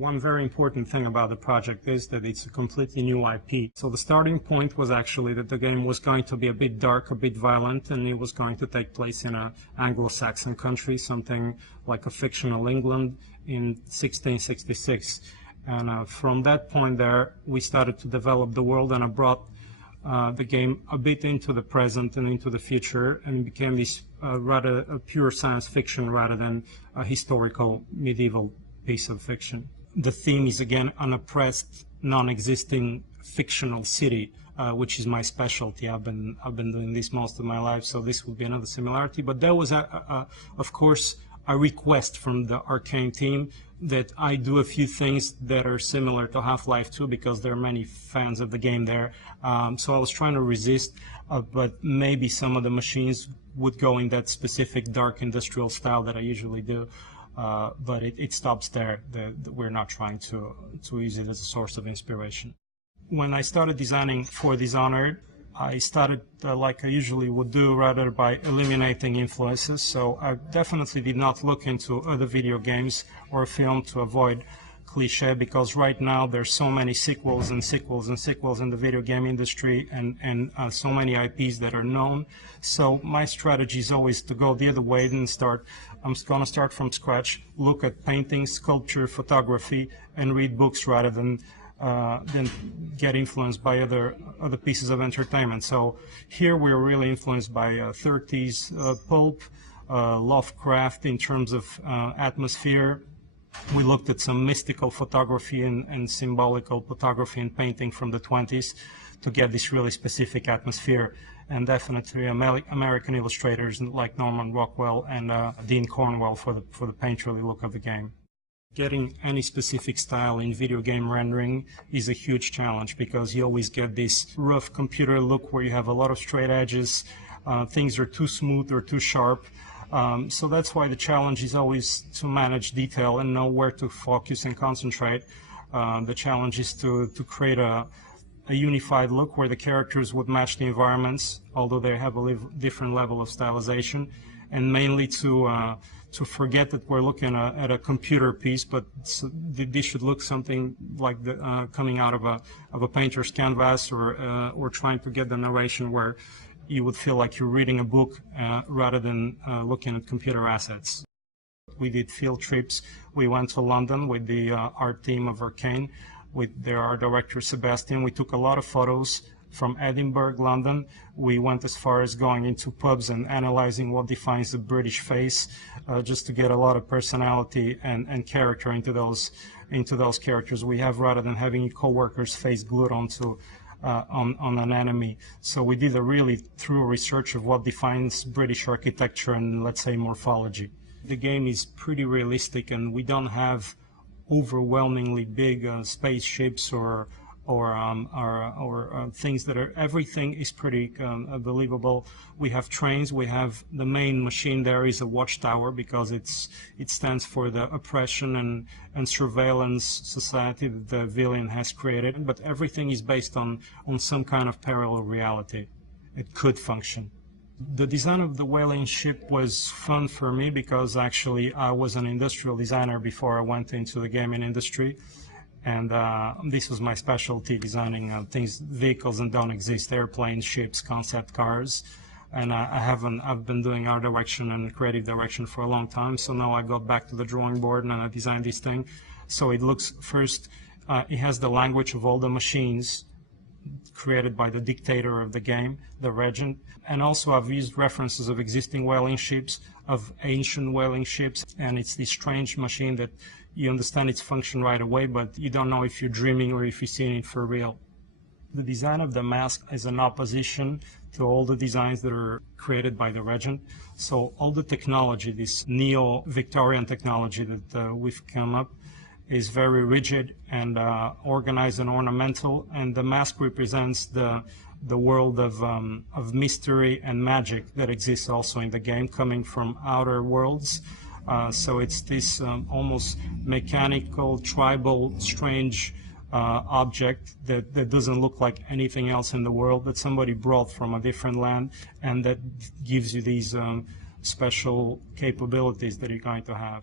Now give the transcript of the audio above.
One very important thing about the project is that it's a completely new IP. So the starting point was actually that the game was going to be a bit dark, a bit violent, and it was going to take place in an Anglo-Saxon country, something like a fictional England in 1666. And from that point there, we started to develop the world, and I brought the game a bit into the present and into the future, and it became this rather a pure science fiction rather than a historical medieval piece of fiction. The theme is again an oppressed, non-existing fictional city, which is my specialty. I've been doing this most of my life, so this would be another similarity. But there was, of course, a request from the Arcane team that I do a few things that are similar to Half-Life 2 because there are many fans of the game there. So I was trying to resist, but maybe some of the machines would go in that specific dark industrial style that I usually do. But it stops there. We're not trying to use it as a source of inspiration. When I started designing for Dishonored, I started like I usually would do, rather by eliminating influences. So I definitely did not look into other video games or film to avoid cliche, because right now there's so many sequels and sequels and sequels in the video game industry, and so many IPs that are known. So my strategy is always to go the other way and I'm going to start from scratch, look at painting, sculpture, photography, and read books rather than get influenced by other pieces of entertainment. So here we're really influenced by 30s pulp, Lovecraft in terms of atmosphere. We looked at some mystical photography and symbolical photography and painting from the 20s to get this really specific atmosphere, and definitely American illustrators like Norman Rockwell and Dean Cornwell for the painterly look of the game. Getting any specific style in video game rendering is a huge challenge because you always get this rough computer look where you have a lot of straight edges, things are too smooth or too sharp. So that's why the challenge is always to manage detail and know where to focus and concentrate. The challenge is to create a unified look where the characters would match the environments, although they have a different level of stylization, and mainly to forget that we're looking at a computer piece, but this should look something like coming out of a painter's canvas, or trying to get the narration where you would feel like you're reading a book rather than looking at computer assets. We did field trips. We went to London with the art team of Arcane, with their art director Sebastian. We took a lot of photos from Edinburgh, London. We went as far as going into pubs and analyzing what defines the British face, just to get a lot of personality and character into those characters we have, rather than having a co-worker's face glued onto on an enemy. So we did a really thorough research of what defines British architecture and, let's say, morphology. The game is pretty realistic, and we don't have overwhelmingly big spaceships or things that are, everything is pretty believable. We have trains. We have the main machine there is a watchtower because it stands for the oppression and surveillance society that the villain has created. But everything is based on some kind of parallel reality. It could function. The design of the whaling ship was fun for me because actually I was an industrial designer before I went into the gaming industry. And this was my specialty, designing vehicles that don't exist, airplanes, ships, concept cars. And I've been doing art direction and creative direction for a long time. So now I got back to the drawing board and I designed this thing. So it looks, first, it has the language of all the machines created by the dictator of the game, the regent. And also I've used references of existing whaling ships, of ancient whaling ships. And it's this strange machine that you understand its function right away, but you don't know if you're dreaming or if you're seeing it for real. The design of the mask is an opposition to all the designs that are created by the regent. So all the technology, this neo-Victorian technology that we've come up, is very rigid and organized and ornamental, and the mask represents the world of mystery and magic that exists also in the game, coming from outer worlds. So it's this almost mechanical, tribal, strange object that doesn't look like anything else in the world, that somebody brought from a different land, and that gives you these special capabilities that you're going to have.